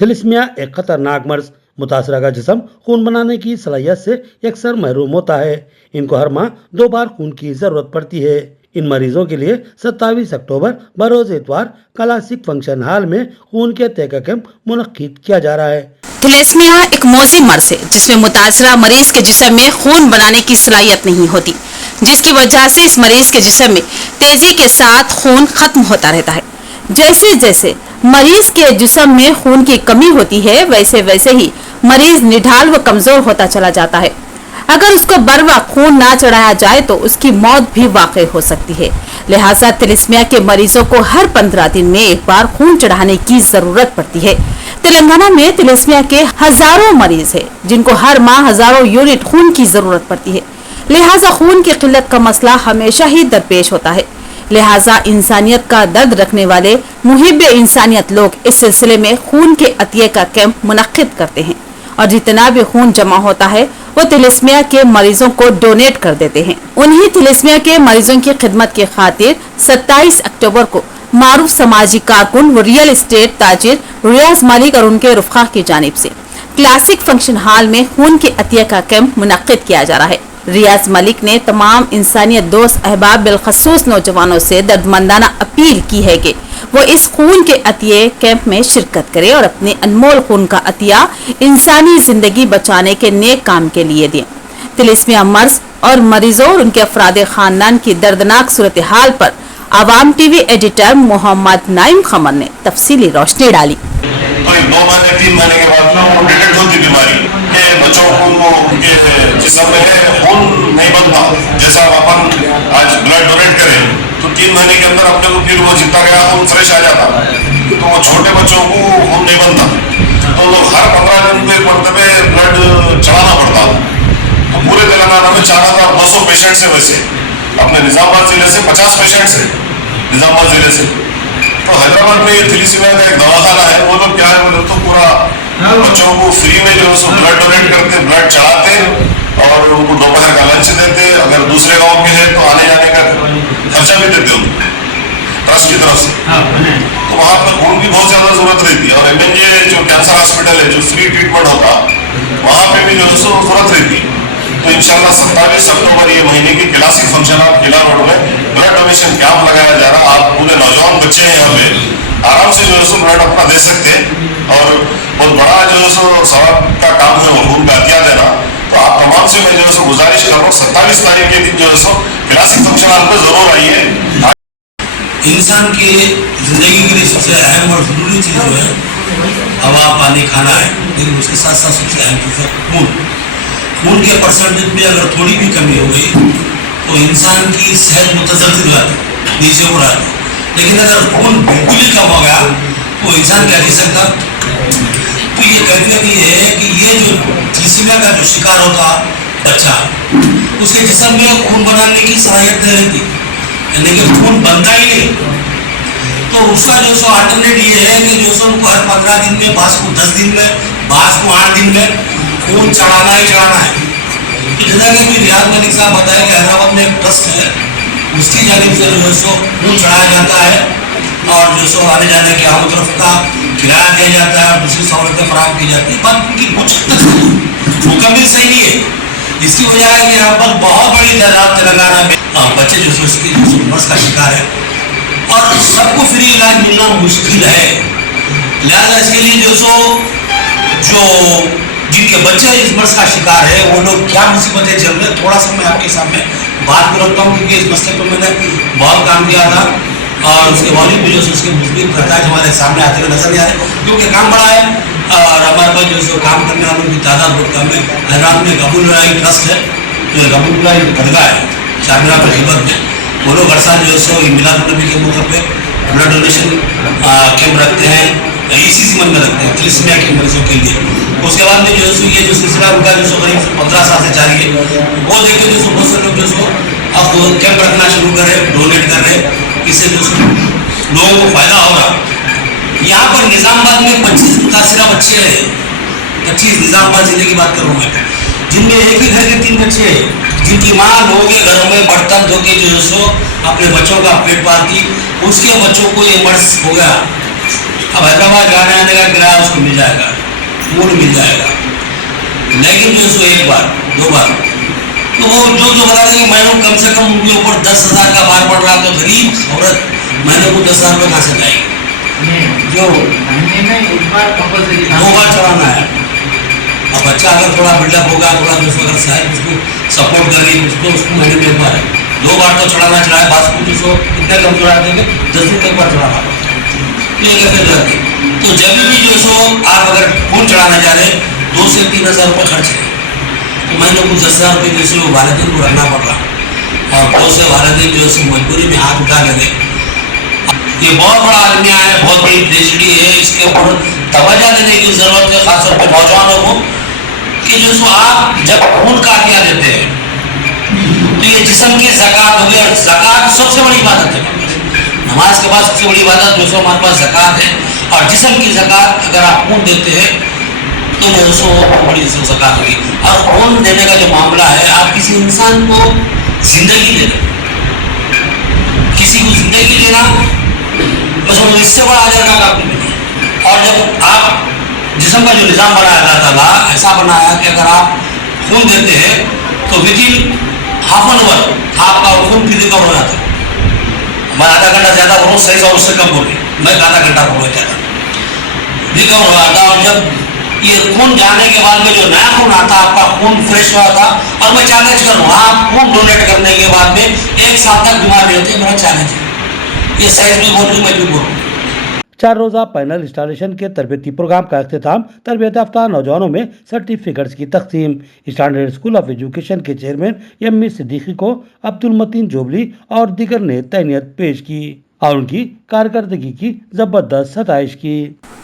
Thalassaemia एक खतरनाक मर्ज, मुतासरा का जिस्म खून बनाने की सलाहियत से अक्सर महरूम होता है। इनको हर माह 2 बार खून की जरूरत पड़ती है। इन मरीजों के लिए 27 अक्टूबर बरोज इतवार क्लासिक फंक्शन हॉल में खून के अत्या का कैंप मुनक्किद किया जा रहा है। थैलेसीमिया एक मौजी मर्ज है जिसमें मुतासरा मरीज के जिस्म में खून बनाने की सलाहियत नहीं होती, जिसकी वजह से इस मरीज के जिस्म में तेजी के साथ खून खत्म होता रहता है। जैसे जैसे मरीज के जिस्म में खून की कमी होती है, वैसे वैसे ही मरीज निढाल व कमजोर होता चला जाता है। अगर उसको बर वक्त खून ना चढ़ाया जाए तो उसकी मौत भी वाक़ई हो सकती है। लिहाजा थैलेसीमिया के मरीजों को हर 15 दिन में एक बार खून चढ़ाने की जरूरत पड़ती है। तेलंगाना में थैलेसीमिया के हजारों मरीज हैं जिनको हर माह हजारों यूनिट खून की जरूरत पड़ती है। लिहाजा खून की किल्लत का मसला हमेशा ही दरपेश होता है। लिहाजा इंसानियत का दर्द रखने वाले मुहिब इंसानियत लोग इस सिलसिले में खून के अतिये का कैंप मुनक्किद करते हैं और जितना भी खून जमा होता है वो थैलेसीमिया के मरीजों को डोनेट कर देते हैं। उन्हीं थैलेसीमिया के मरीजों की खिदमत की खातिर 27 अक्टूबर को मारूफ समाजी कारकुन व रियल एस्टेट ताजिर रियाज मलिक और उनके रुफ़क़ा की जानिब से क्लासिक फंक्शन हॉल में खून के अतिये का कैंप मुनक्किद किया जा रहा है। रियाज मलिक ने तमाम इंसानियत दोस्त अहबाब बिलखसूस नौजवानों से दर्दमंदाना अपील की है कि वो इस खून के अतिये कैंप में शिरकत करें और अपने अनमोल खून का अतिया इंसानी जिंदगी बचाने के नेक काम के लिए दें। थैलेसीमिया मर्ज और मरीजों और उनके अफराद खानदान की दर्दनाक सूरत हाल पर आवाम टीवी एडिटर मोहम्मद नाइम खमर ने तफसीली रोशनी डाली। तो 2 महीने 3 महीने के बाद में वो डिटेक्ट होती बीमारी के बच्चों को उनके जिस्म में खून नहीं बनता। जैसा अपन आज ब्लड डोनेट करें तो 3 महीने के अंदर अपने को फिर वो जितना गया खून फ्रेश आ जाता, तो वो छोटे बच्चों को खून नहीं बनता, तो लोग हर 15 दिन पे मरतबे ब्लड चढ़ाना पड़ता। तो पूरे तेलंगाना में 4200 पेशेंट्स है। वैसे अपने निजामाबाद जिले से 50 पेशेंट्स है निजामाबाद जिले से। तो हैदराबाद में ये थैलेसीमिया का एक दवाखाना है। वो लोग क्या है, वो लोग तो पूरा बच्चों को फ्री में जो है ब्लड डोनेट करते, ब्लड चढ़ाते और उनको दोपहर का लंच देते। अगर दूसरे गांव के हैं तो आने जाने का खर्चा भी देते उनको ट्रस्ट की तरफ से। तो वहाँ पर खून की बहुत ज्यादा जरूरत रहती है। और MNJ जो कैंसर हॉस्पिटल है जो फ्री ट्रीटमेंट होता, वहाँ पे भी जो है जरूरत रहती है। तो इंशाल्लाह 27 अक्टूबर ये महीने की क्लासिक फंक्शन हॉल किला रोड में ब्लड डोनेशन कैंप लगाया जा रहा है। आप पूरे नौजवान बच्चे हैं यहाँ पे, आराम से जो है ब्लड अपना दे सकते हैं और बहुत बड़ा जो है सवाब का काम है वो खून का अतिया देना। तो आप तमाम से मैं जो है गुजारिश कर रहा हूँ 27 तारीख के दिन जो है क्लासिक फंक्शन हॉल पर जरूर आइए। इंसान की जिंदगी के लिए सबसे अहम और जरूरी चीज़ जो है हवा पानी खाना है, लेकिन उसके साथ साथ सबसे अहम चीज़ है खून। खून के परसेंटेज में अगर थोड़ी भी कमी हो गई तो इंसान की सेहत मुतज़लज़ल हो जाती, नीचे हो रहा है। लेकिन अगर खून बिल्कुल ही कम हो गया तो इंसान क्या जी सकता। तो ये कैफियत ये है कि ये जो थैलेसीमिया का जो शिकार होता बच्चा, उसके जिस्म में खून बनाने की सलाहियत नहीं रहती, लेकिन खून बनता ही नहीं। तो उसका जो सो अल्टरनेट ये है कि जो सो हर 15 दिन में, बास को 10 दिन में, बास को 8 दिन में खून चढ़ाना ही चढ़ाना है। तो जैसा कि अभी रियाज मलिक साहब बताया कि हैदराबाद में एक ट्रस्ट है, उसकी जानिब से जो है सो खून चढ़ाया जाता है और जो सो आने जाने के आम तरफ का किराया दिया जाता है और दूसरी सहूलतें फराहम की जाती है। बात उनकी कुछ हद तक सही, मुकम्मल सही नहीं है। इसकी वजह है कि यहाँ पर बहुत बड़ी तादाद तेलंगाना में बच्चे जो सो इसकी मर्ज का शिकार है और सबको फ्री इलाज मिलना मुश्किल है। लिहाजा इसके लिए जो जिनके बच्चे इस मर्ज का शिकार है वो लोग क्या मुसीबतें झेल रहे हैं, थोड़ा सा मैं आपके सामने बात कर रखता हूँ, क्योंकि इस मसले पर मैंने बहुत काम किया था और उसके बावजूद भी जो उसके मुस्लिम खर्चा हमारे सामने आते हुए नजर नहीं आए, क्योंकि काम बड़ा है और हमारे पास जो काम करने वालों की तादाद बहुत कम है। हैदराबाद में गबूल राय ट्रस्ट है, जो गबूल राय दरगाह है चारमीनार पर खिदमत में, वो लोग हर साल जो है मिलादुन्नबी के मौके पर ब्लड डोनेशन कैंप रखते हैं, इसी सीमन में रखते हैं थैलेसीमिया के मरीजों के लिए। उसके बाद में जो ये जो सिलसिला उनका जो करीब 15 साल से जारी है, वो देखते जो बहुत से लोग जो अब कैंप रखना शुरू कर रहे, डोनेट कर रहे, इससे जो लोगों को फायदा हो रहा। यहाँ पर निजामाबाद में 25 मुतासरा बच्चे हैं, 25 निजामाबाद जिले की बात करूँ मैं, जिनमें एक ही घर के 3 बच्चे हैं, जिनकी माँ लोगों के घरों में बर्तन धो के जो सो अपने बच्चों का पेट पालती, उसके बच्चों को ये मर्ज हो गया। अब हैदराबाद जाने आने का किराया उसको मिल जाएगा। मूल मिल जाएगा। लेकिन जो सो एक बार 2 बार तो वो जो बता रहे हैं मैडम कम से कम उनके ऊपर 10,000 का भार पड़ रहा, तो गरीब औरत महीने को 10,000 रुपये कहाँ से लाएगी? जो 2 बार चढ़ाना है। अब बच्चा अगर थोड़ा बिल्डअप होगा, थोड़ा दोस्तों अगर साहब उसको सपोर्ट करेगी उसको महीने में 1 बार है, 2 बार तो चढ़ाना चढ़ाए। बात को दोस्तों कितने कम चढ़ा देंगे, 10 दिन तक बार चढ़ाना ये कैसे जाते। तो जब भी जो सो आप अगर खून चढ़ाना जा रहे 2 से 3,000 रुपये खर्च है, तो मैंने कुछ 10,000 रुपये जो सो वालिदैन को रखना पड़ रहा, और बहुत से वालिदैन जो सो मजबूरी में हाथ उठा लेते। ये बहुत बड़ा आदमी है, बहुत बड़ी ट्रेजेडी है, इसके ऊपर तवज्जो देने की जरूरत है, खासतौर पर नौजवानों को, कि जो सो आप जब खून काटिया देते हैं तो ये जिस्म की ज़कात होगी, और ज़कात सबसे बड़ी इबादत है। नमाज के बाद सबसे बड़ी इबादत जो सो हमारे पास ज़कात है, और जिस्म की ज़कात अगर आप खून देते हैं तो जो सो बड़ी ज़कात होगी। और खून देने का जो मामला है, आप किसी इंसान को जिंदगी दे रहे, किसी को जिंदगी देना मतलब इससे बड़ा अजर का काम नहीं। और जब आप जिस्म का जो निज़ाम बनाया अल्लाह ताला ऐसा बनाया कि अगर आप खून देते हैं तो विदिन हाफ एन आवर आपका खून फिर रिकवर हो जाता है। मैं आधा घंटा ज़्यादा बोलूँ सही और उससे कम बोली, मैं आधा घंटा बोलूँ ज़्यादा रिकवर हो जाता। और जब ये खून जाने के बाद में जो नया खून आता, आपका खून फ्रेश हुआ था। और मैं चैलेंज करूँ, आप खून डोनेट करने के बाद में 1 साल तक बीमार नहीं होते, मेरा चैलेंज है। ये सही भी बोल रही, मैं भी बोल रहा हूँ। 4 रोज़ा पैनल इंस्टॉलेशन के तरबेती प्रोग्राम का अख्तिताम तरबियत याफ्ता नौजवानों में सर्टिफिकेट्स की तकसीम। स्टैंडर्ड स्कूल ऑफ एजुकेशन के चेयरमैन एम सिद्दीकी को अब्दुल मतीन जोबली और दीगर ने तहनीत पेश की और उनकी कारकर्दगी की जबरदस्त सताइश की।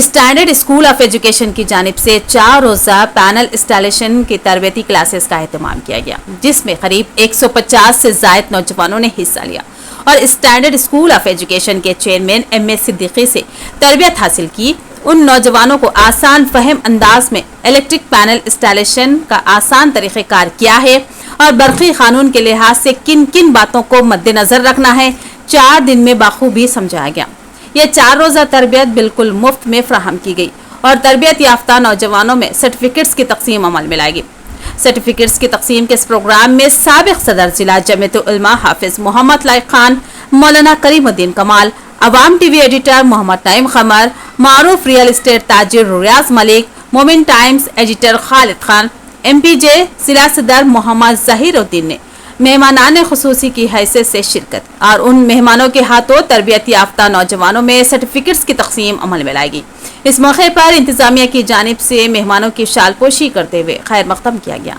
स्टैंडर्ड स्कूल ऑफ एजुकेशन की जानिब से 4 रोज़ा पैनल इंस्टॉलेशन की तरबेती क्लासेस का एहतमाम किया गया, जिसमें करीब 150 से ज़ायद नौजवानों ने हिस्सा लिया और स्टैंडर्ड स्कूल ऑफ एजुकेशन के चेयरमैन एम सिद्दीकी से तरबियत हासिल की। उन नौजवानों को आसान फहम अंदाज में इलेक्ट्रिक पैनल इंस्टॉलेशन का आसान तरीक़ेकार क्या है और बरक़ी कानून के लिहाज से किन किन बातों को मद्देनज़र रखना है 4 दिन में बाखूबी समझाया गया। यह 4 रोज़ा तरबियत बिल्कुल मुफ्त में फराहम की गई और तरबियत याफ्ता नौजवानों में सर्टिफिकेट्स की तकसीम अमल में लाई गई। सर्टिफिकेट्स की तकसीम के इस प्रोग्राम में साबिक सदर जिला जमीयतुल उलमा हाफिज मोहम्मद लाइक खान, मौलाना करीमुद्दीन कमाल, अवाम टीवी एडिटर मोहम्मद नईम खमर, मारूफ रियल एस्टेट ताजिर रियाज मलिक, मोमिन times editor Khalid Khan, MPJ जिला सदर मोहम्मद ज़हीरुद्दीन ने मेहमानान खुसूसी की हैसियत से शिरकत और उन मेहमानों के हाथों तरबियत याफ्ता नौजवानों में सर्टिफिकेट्स की तकसीम अमल में लाएगी। इस मौके पर इंतजामिया की जानिब से मेहमानों की शालपोशी करते हुए खैर मकदम किया गया।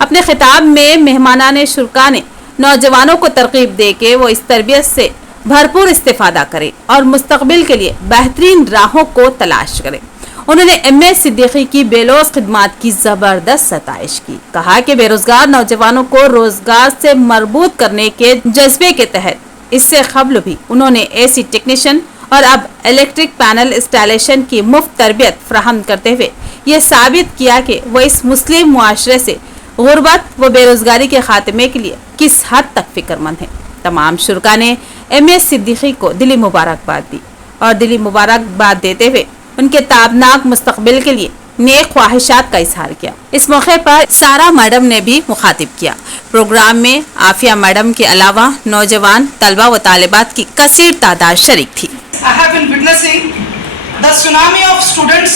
अपने खिताब में मेहमानान शुरका ने नौजवानों को तरकीब दे के वो इस तरबियत से भरपूर इस्तेफादा करें और मुस्तकबिल के लिए बेहतरीन राहों को तलाश करें। उन्होंने एम सिद्दीकी की बेलोस खिदमात की जबरदस्त सताइश की। कहा कि बेरोजगार नौजवानों को रोजगार से मरबूत करने के जज्बे के तहत इससे कबल भी उन्होंने AC टेक्नीशियन और अब इलेक्ट्रिक पैनल इंस्टॉलेशन की मुफ्त तरबियत फराहम करते हुए ये साबित किया कि वह इस मुस्लिम मुआशरे से गुर्बत व बेरोजगारी के खात्मे के लिए किस हद तक फिक्रमंद है। तमाम शुरका ने एम सिद्दीकी को दिली मुबारकबाद दी और दिली मुबारकबाद देते हुए उनके ताबनाक मुस्तकबिल के लिए नेक ख्वाहिशात का इजहार किया। इस मौके पर सारा मैडम ने भी मुखातिब किया। प्रोग्राम में आफिया मैडम के अलावा नौजवान तलबा व तालिबात की कसीर तादाद शरीक थी। I have been witnessing the tsunami of students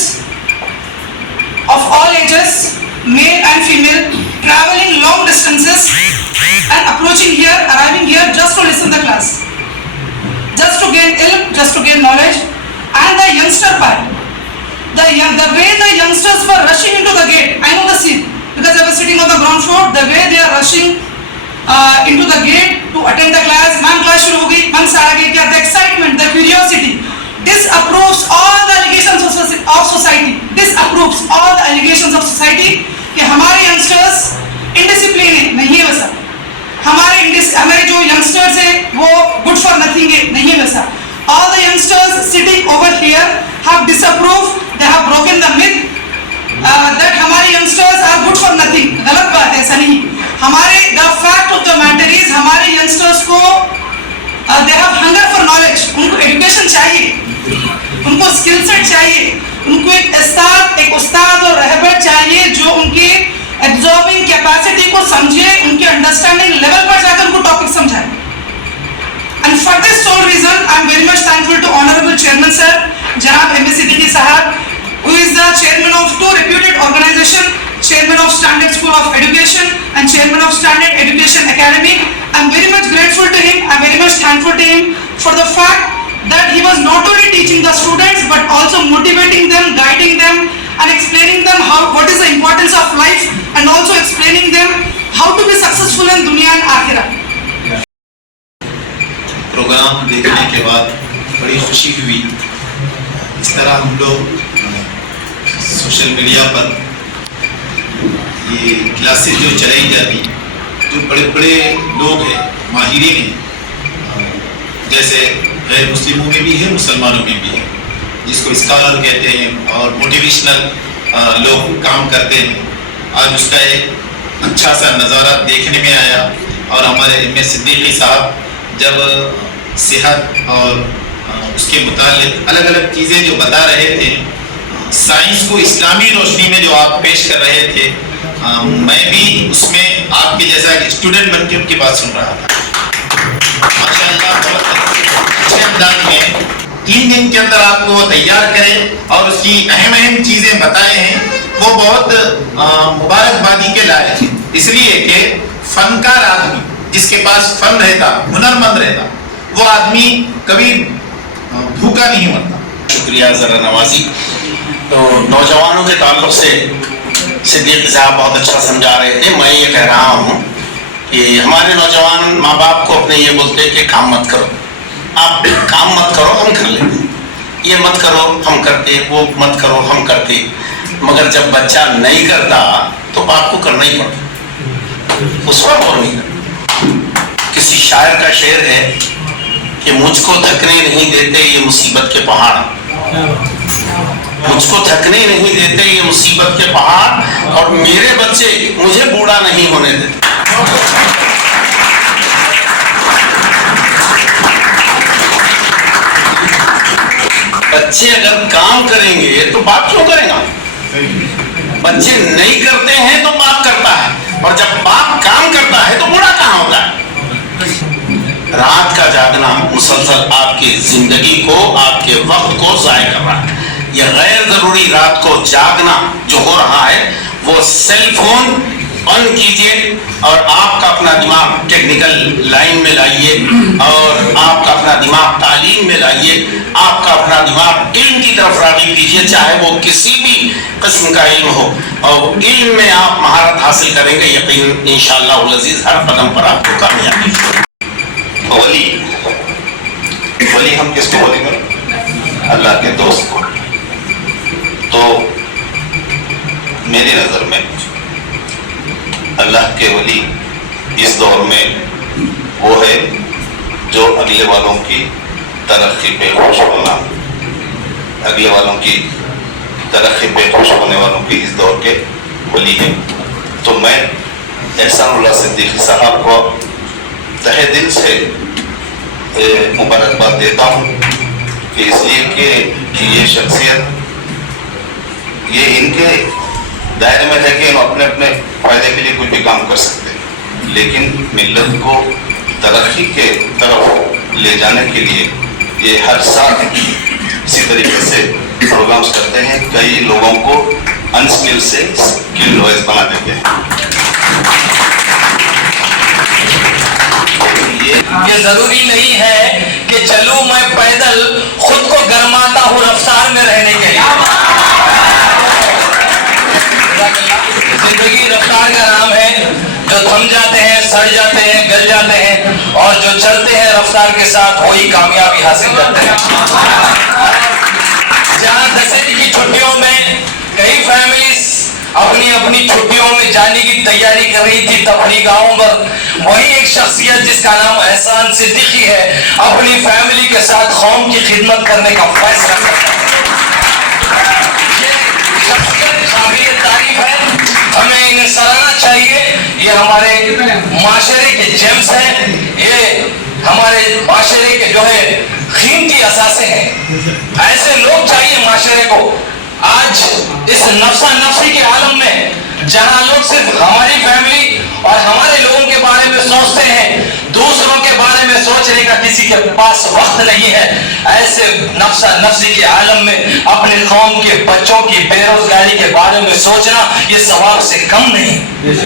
of all ages, male and female, traveling long distances and approaching here, arriving here just to listen the class, just to gain ilm, just to gain knowledge. And the youngster part, the way the youngsters were rushing into the gate, I know the scene because I was sitting on the ground floor. The way they are rushing into the gate to attend the class, man class shuru ho gayi, man sara gate, the excitement, the curiosity, disapproves all the allegations of society. Disapproves all the allegations of society कि हमारे youngsters indiscipline है, नहीं है वैसा। हमारे जो youngsters है वो good for nothing है, नहीं है वैसा। All the youngsters sitting over here have disapproved, they have broken the myth that हमारे youngsters are good for nothing. गलत बात है, ऐसा नहीं। the fact of the matter is हमारे youngsters को they have hunger for knowledge, उनको education चाहिए, उनको skill set चाहिए, उनको एक उस्ताद چاہیے جو ان کی ایبزاربنگ کیپیسٹی کو سمجھے, ان کے انڈرسٹینڈنگ لیول پر جا کر ان کو ٹاپک سمجھائے. And for this sole reason, I am very much thankful to Honorable Chairman Sir, Janab M.A. Siddiqui Sahab, who is the Chairman of two reputed organizations, Chairman of Standard School of Education and Chairman of Standard Education Academy. I am very much grateful to him, I am very much thankful to him for the fact that he was not only teaching the students but also motivating them, guiding them and explaining them what is the importance of life and also explaining them how to be successful in dunya and akhirah. Program देखने के बाद बड़ी खुशी हुई. इस तरह हम लोग सोशल मीडिया पर ये क्लासेस जो चलाई जाती, जो बड़े बड़े लोग हैं, माहिरीन हैं, जैसे गैर मुस्लिमों में भी है, मुसलमानों में भी है, जिसको स्कॉलर कहते हैं और मोटिवेशनल लोग काम करते हैं. आज उसका एक अच्छा सा नज़ारा देखने में आया. और हमारे M.A. सिद्दीकी साहब जब सेहत और उसके मुतालिक अलग अलग चीज़ें जो बता रहे थे, साइंस को इस्लामी रोशनी में जो आप पेश कर रहे थे, मैं भी उसमें आपके जैसा एक स्टूडेंट बन के उनकी बात सुन रहा था. माशाअल्लाह बहुत अच्छे अंदाज में 3 दिन के अंदर आपको वो तैयार करें और उसकी अहम अहम चीज़ें बताए हैं, वो बहुत मुबारकबादी के लायक है. इसलिए कि फनकार आदमी जिसके पास फन रहता, हुनरमंद रहता, वो आदमी कभी भूखा नहीं मरता. शुक्रिया ज़रा नवाजी. तो नौजवानों के ताल्लुक से सिद्दीकी साहब बहुत अच्छा समझा रहे थे. मैं ये कह रहा हूँ कि हमारे नौजवान माँ बाप को अपने ये बोलते हैं कि काम मत करो, आप काम मत करो, हम कर लेते, ये मत करो हम करते, वो मत करो हम करते. मगर जब बच्चा नहीं करता तो बाप को करना ही पड़ता, उस पर और नहीं करता. किसी शायर का शेर है कि मुझको थकने नहीं देते ये मुसीबत के पहाड़, मुझको थकने नहीं देते ये मुसीबत के पहाड़, और मेरे बच्चे मुझे बूढ़ा नहीं होने देते. बच्चे अगर काम करेंगे तो बाप क्यों करेगा? बच्चे नहीं करते हैं तो बाप करता है, और जब बाप काम करता है तो बूढ़ा कहाँ होता है? रात का जागना मुसलसल आपकी जिंदगी को, आपके वक्त को ज़ाय कर रहा है. यह गैर जरूरी रात को जागना जो हो रहा है, वो सेल फोन बंद कीजिए और आपका अपना दिमाग टेक्निकल लाइन में लाइए, और आपका अपना दिमाग तालीम में लाइए, आपका अपना दिमाग इल्म की तरफ राग़िब कीजिए, चाहे वो किसी भी किस्म का इल्म हो, और इल्म में आप महारत हासिल करेंगे. यकीन इंशाअल्लाह अज़ीज़ हर कदम पर आपको कामयाबी. वली, वली हम किसको बोलेंगे? अल्लाह के दोस्त को. तो मेरी नज़र में अल्लाह के वली इस दौर में वो है जो अगले वालों की तरक्की पे खुश होना, अगले वालों की तरक्की पे खुश होने वालों की इस दौर के वली है. तो मैं एहसानुल्लाह सिद्दीकी साहब को तहे दिल से मुबारकबाद देता हूँ कि इसलिए कि ये शख्सियत ये इनके दायरे में है कि हम अपने अपने फ़ायदे के लिए कुछ भी काम कर सकते हैं, लेकिन मिल्लत को तरक्की के तरफ ले जाने के लिए ये हर साल इसी तरीके से प्रोग्राम्स करते हैं. कई लोगों को अनस्किल से स्किल वॉइस बना देते हैं. ये जरूरी नहीं है कि चलूं मैं पैदल, खुद को गरमाता हूँ रफ्तार में रहने के लिए. जिंदगी रफ्तार का नाम है. जो थम जाते हैं, सड़ जाते हैं, गल जाते हैं, और जो चलते हैं रफ्तार के साथ वही कामयाबी हासिल करते हैं. जहाँ दशहरे की छुट्टियों में कई फैमिलीज अपनी अपनी छुट्टियों में जाने की तैयारी कर रही थी तफरीह गाहों पर, वही एक शख्सियत जिसका नाम एहसान सिद्दीकी है अपनी फैमिली के साथ कौम की खिदमत करने का फैसला करता है. ये शख्सियत काबिल तारीफ है, हमें इन्हें सराहना चाहिए. ये हमारे माशरे के जेम्स हैं, ये हमारे माशरे के जो है कीमती असासे हैं. ऐसे लोग चाहिए माशरे को. आज इस नफ्सा नफ्सी के आलम में जहां लोग सिर्फ हमारी फैमिली और हमारे लोगों के बारे में सोचते हैं, दूसरों के बारे में सोचने का किसी के पास वक्त नहीं है, ऐसे नफ्सा नफ्सी के आलम में अपने कौम के बच्चों की बेरोजगारी के बारे में सोचना ये सवाब से कम नहीं।